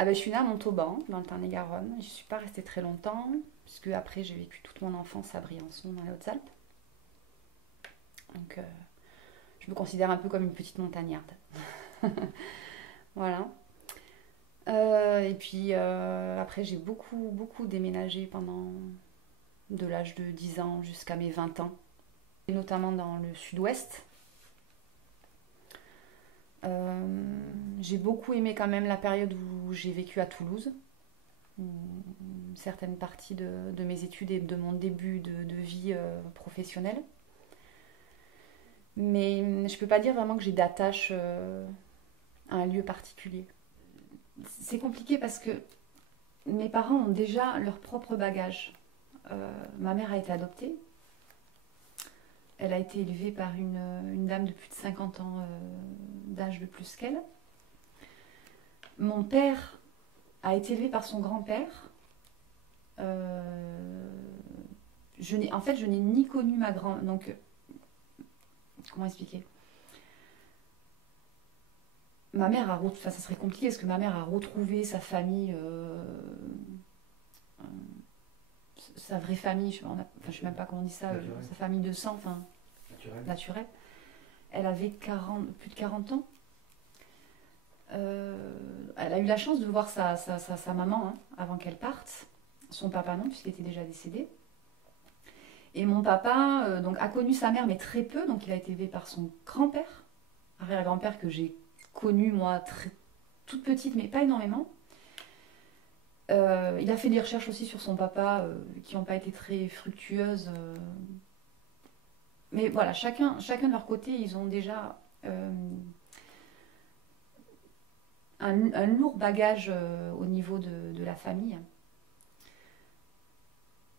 Ah ben, je suis née à Montauban, dans le Tarn-et-Garonne. Je ne suis pas restée très longtemps, puisque après j'ai vécu toute mon enfance à Briançon, dans les Hautes-Alpes. Donc je me considère un peu comme une petite montagnarde. Voilà. Et puis après j'ai beaucoup déménagé pendant de l'âge de 10 ans jusqu'à mes 20 ans. Et notamment dans le sud-ouest. J'ai beaucoup aimé quand même la période où j'ai vécu à Toulouse. Une certaine partie de mes études et de mon début de vie professionnelle. Mais je ne peux pas dire vraiment que j'ai d'attache à un lieu particulier. C'est compliqué parce que mes parents ont déjà leur propre bagage. Ma mère a été adoptée. Elle a été élevée par une dame de plus de 50 ans d'âge de plus qu'elle. Mon père a été élevé par son grand-père. Euh, en fait, je n'ai ni connu ma grand... Donc, comment expliquer? Ma mère a... Enfin, ça serait compliqué parce que ma mère a retrouvé sa famille... sa vraie famille, enfin, je ne sais même pas comment on dit ça, sa famille de sang, enfin, naturelle. Elle avait plus de 40 ans. Elle a eu la chance de voir sa maman hein, avant qu'elle parte. Son papa non, puisqu'il était déjà décédé. Et mon papa donc, a connu sa mère, mais très peu. Donc il a été élevé par son grand-père, arrière-grand-père que j'ai connu moi toute petite, mais pas énormément. Il a fait des recherches aussi sur son papa qui n'ont pas été très fructueuses. Mais voilà, chacun de leur côté, ils ont déjà un lourd bagage au niveau de la famille.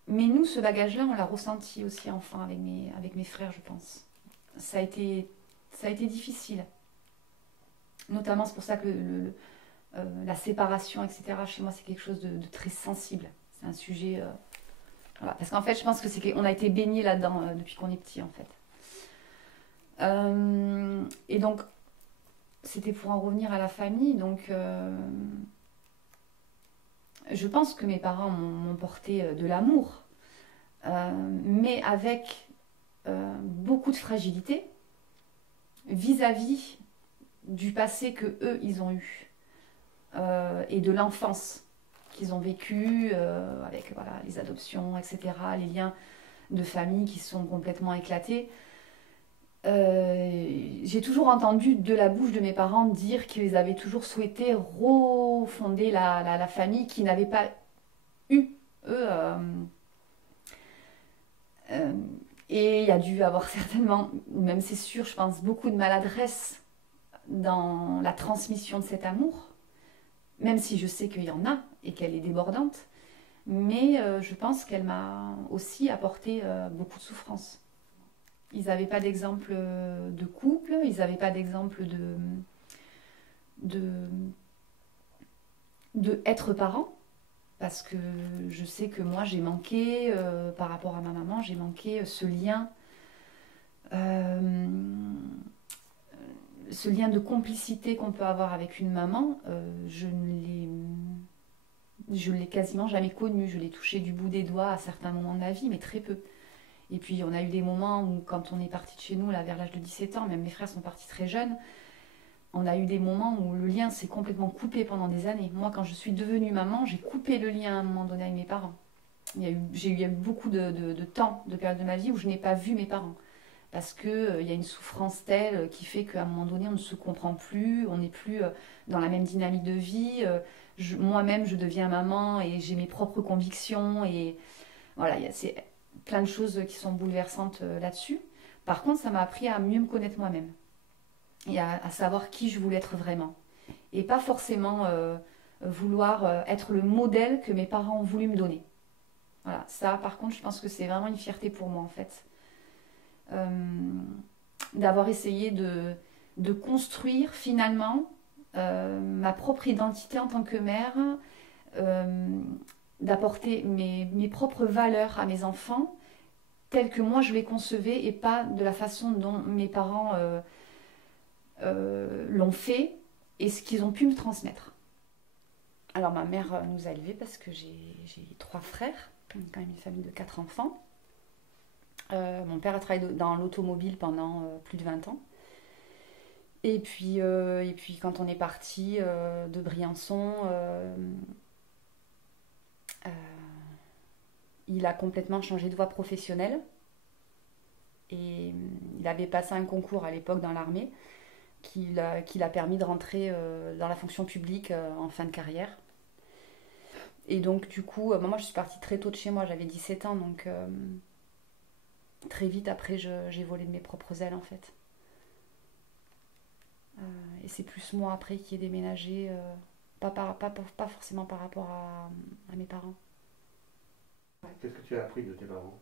Mais nous, ce bagage-là, on l'a ressenti aussi enfant avec mes frères, je pense. Ça a été, ça a été difficile. Notamment, c'est pour ça que la séparation, etc., chez moi, c'est quelque chose de très sensible. C'est un sujet... voilà. Parce qu'en fait, je pense que c'est qu'on a été baigné là-dedans depuis qu'on est petit, en fait. Et donc, c'était pour en revenir à la famille. Donc, je pense que mes parents m'ont porté de l'amour, mais avec beaucoup de fragilité vis-à-vis du passé que eux ils ont eu et de l'enfance qu'ils ont vécu avec voilà, les adoptions, etc., les liens de famille qui sont complètement éclatés. J'ai toujours entendu de la bouche de mes parents dire qu'ils avaient toujours souhaité refonder la famille qu'ils n'avaient pas eu, eux. Euh, et il y a dû avoir certainement, même c'est sûr, je pense, beaucoup de maladresse dans la transmission de cet amour, même si je sais qu'il y en a et qu'elle est débordante, mais je pense qu'elle m'a aussi apporté beaucoup de souffrance. Ils n'avaient pas d'exemple de couple, ils n'avaient pas d'exemple de, de être parent, parce que je sais que moi j'ai manqué, par rapport à ma maman, j'ai manqué euh, ce lien de complicité qu'on peut avoir avec une maman, je ne l'ai quasiment jamais connu. Je l'ai touché du bout des doigts à certains moments de ma vie, mais très peu. Et puis on a eu des moments où quand on est parti de chez nous, là vers l'âge de 17 ans, même mes frères sont partis très jeunes, on a eu des moments où le lien s'est complètement coupé pendant des années. Moi, quand je suis devenue maman, j'ai coupé le lien à un moment donné avec mes parents. J'ai eu beaucoup de temps, de périodes de ma vie où je n'ai pas vu mes parents. Parce qu'il y a une souffrance telle qui fait qu'à un moment donné, on ne se comprend plus, on n'est plus dans la même dynamique de vie. Moi-même, je deviens maman et j'ai mes propres convictions. Et voilà, c'est plein de choses qui sont bouleversantes là-dessus. Par contre, ça m'a appris à mieux me connaître moi-même et à savoir qui je voulais être vraiment. Et pas forcément vouloir être le modèle que mes parents ont voulu me donner. Voilà, ça par contre, je pense que c'est vraiment une fierté pour moi en fait. Euh, D'avoir essayé de construire finalement ma propre identité en tant que mère, euh, d'apporter mes propres valeurs à mes enfants telles que moi je les concevais et pas de la façon dont mes parents l'ont fait et ce qu'ils ont pu me transmettre. alors ma mère nous a élevés parce que j'ai 3 frères, on est quand même une famille de 4 enfants. Mon père a travaillé dans l'automobile pendant plus de 20 ans. Et puis quand on est parti de Briançon, euh, il a complètement changé de voie professionnelle. Et il avait passé un concours à l'époque dans l'armée qui l'a permis de rentrer dans la fonction publique en fin de carrière. Et donc du coup, moi je suis partie très tôt de chez moi, j'avais 17 ans, donc très vite après j'ai volé de mes propres ailes en fait. Et c'est plus moi après qui ai déménagé, pas forcément par rapport à mes parents. Qu'est-ce que tu as appris de tes parents?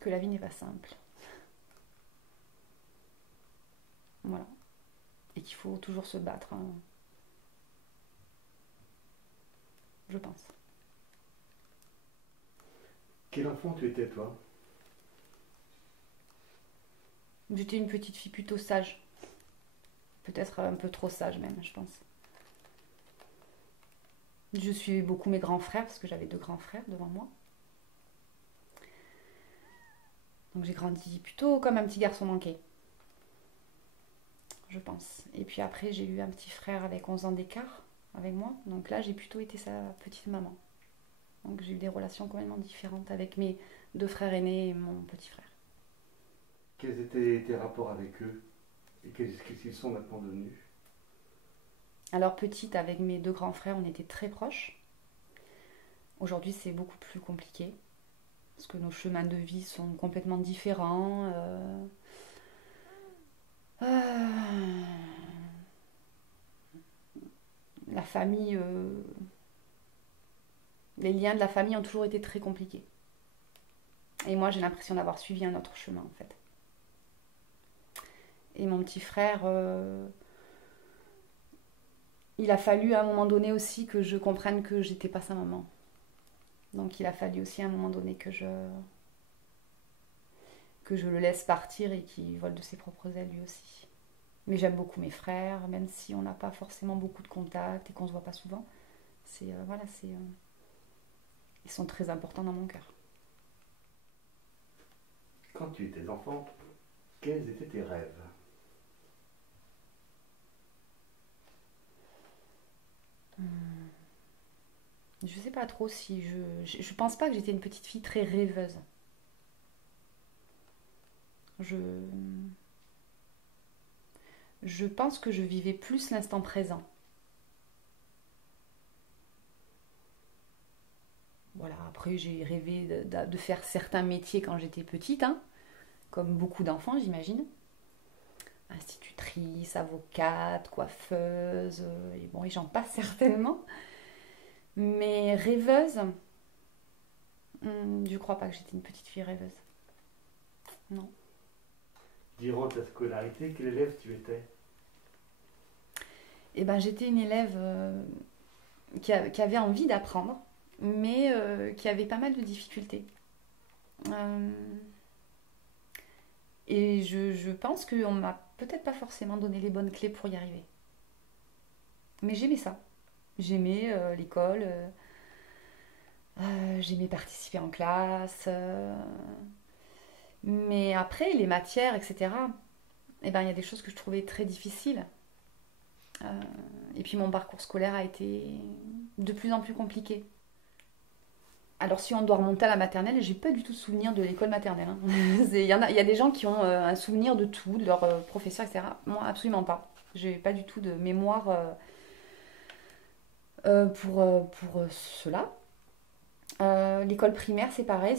Que la vie n'est pas simple. Voilà. Et qu'il faut toujours se battre, hein, je pense. Quel enfant tu étais, toi? J'étais une petite fille plutôt sage. Peut-être un peu trop sage même, je pense. Je suivais beaucoup mes grands frères parce que j'avais 2 grands frères devant moi. Donc j'ai grandi plutôt comme un petit garçon manqué, je pense. Et puis après, j'ai eu un petit frère avec 11 ans d'écart avec moi. Donc là, j'ai plutôt été sa petite maman. Donc j'ai eu des relations complètement différentes avec mes 2 frères aînés et mon petit frère. Quels étaient tes rapports avec eux? Et qu'est-ce qu'ils sont maintenant devenus? Alors petite, avec mes 2 grands frères, on était très proches. Aujourd'hui, c'est beaucoup plus compliqué. Parce que nos chemins de vie sont complètement différents. Euh, la famille, les liens de la famille ont toujours été très compliqués. Et moi, j'ai l'impression d'avoir suivi un autre chemin, en fait. Et mon petit frère, il a fallu à un moment donné aussi que je comprenne que j'étais pas sa maman. Donc il a fallu aussi à un moment donné que je le laisse partir et qu'il vole de ses propres ailes lui aussi. Mais j'aime beaucoup mes frères, même si on n'a pas forcément beaucoup de contacts et qu'on se voit pas souvent. Voilà, ils sont très importants dans mon cœur. Quand tu étais enfant, quels étaient tes rêves? Je sais pas trop si je pense pas que j'étais une petite fille très rêveuse. Je, je pense que je vivais plus l'instant présent. Voilà, après j'ai rêvé de faire certains métiers quand j'étais petite, hein, comme beaucoup d'enfants j'imagine. Institutrice, avocate, coiffeuse, et bon, et j'en passe certainement. Mais rêveuse, je crois pas que j'étais une petite fille rêveuse. Non. Durant ta scolarité, quel élève tu étais? Eh ben, j'étais une élève qui avait envie d'apprendre, mais qui avait pas mal de difficultés. Euh, et je pense qu'on m'a peut-être pas forcément donné les bonnes clés pour y arriver. Mais j'aimais ça. J'aimais l'école, j'aimais participer en classe. Mais après, les matières, etc., eh ben, il y a des choses que je trouvais très difficiles. Euh, et puis mon parcours scolaire a été de plus en plus compliqué. Alors si on doit remonter à la maternelle, j'ai pas du tout de souvenir de l'école maternelle, hein. Il y a des gens qui ont un souvenir de tout, de leur professeur, etc. Moi, absolument pas. J'ai pas du tout de mémoire pour cela. L'école primaire, c'est pareil,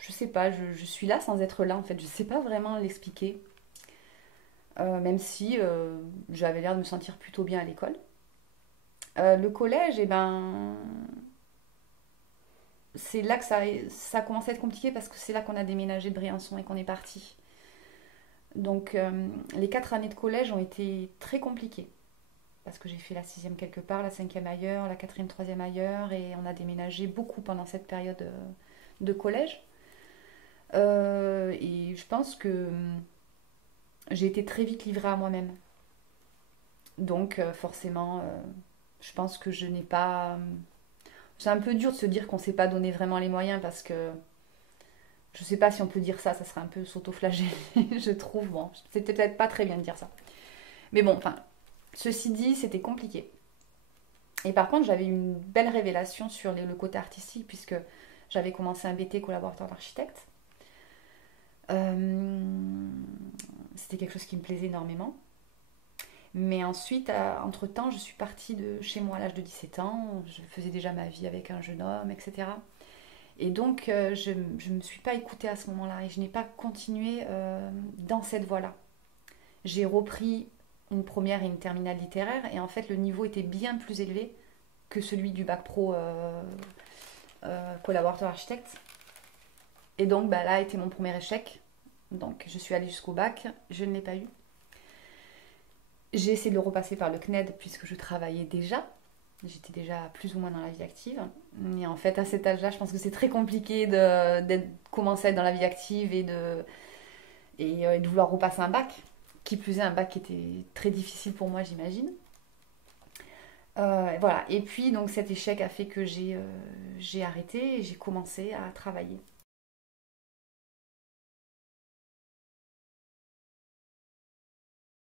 je sais pas, je suis là sans être là en fait, je sais pas vraiment l'expliquer. Même si j'avais l'air de me sentir plutôt bien à l'école. Le collège, eh ben, c'est là que ça a commencé à être compliqué parce que c'est là qu'on a déménagé de Briançon et qu'on est parti. Donc les 4 années de collège ont été très compliquées parce que j'ai fait la sixième quelque part, la cinquième ailleurs, la quatrième, troisième ailleurs et on a déménagé beaucoup pendant cette période de collège. Et je pense que j'ai été très vite livrée à moi-même. Donc forcément, je pense que je n'ai pas... C'est un peu dur de se dire qu'on ne s'est pas donné vraiment les moyens parce que je ne sais pas si on peut dire ça, ça serait un peu s'auto-flageller, je trouve. Bon, c'est peut-être pas très bien de dire ça. Mais bon, enfin, ceci dit, c'était compliqué. Et par contre, j'avais une belle révélation sur le côté artistique puisque j'avais commencé un BT collaborateur d'architecte. C'était quelque chose qui me plaisait énormément. Mais ensuite, entre-temps, je suis partie de chez moi à l'âge de 17 ans. Je faisais déjà ma vie avec un jeune homme, etc. Et donc, je ne me suis pas écoutée à ce moment-là et je n'ai pas continué dans cette voie-là. J'ai repris une première et une terminale littéraire et en fait, le niveau était bien plus élevé que celui du bac pro collaborateur architecte. Et donc, bah, là a été mon premier échec. Donc, je suis allée jusqu'au bac, je ne l'ai pas eu. J'ai essayé de le repasser par le CNED puisque je travaillais déjà. J'étais déjà plus ou moins dans la vie active. Et en fait, à cet âge-là, je pense que c'est très compliqué de commencer à être dans la vie active et de vouloir repasser un bac. Qui plus est, un bac qui était très difficile pour moi, j'imagine. Voilà. Et puis, donc, cet échec a fait que j'ai arrêté et j'ai commencé à travailler.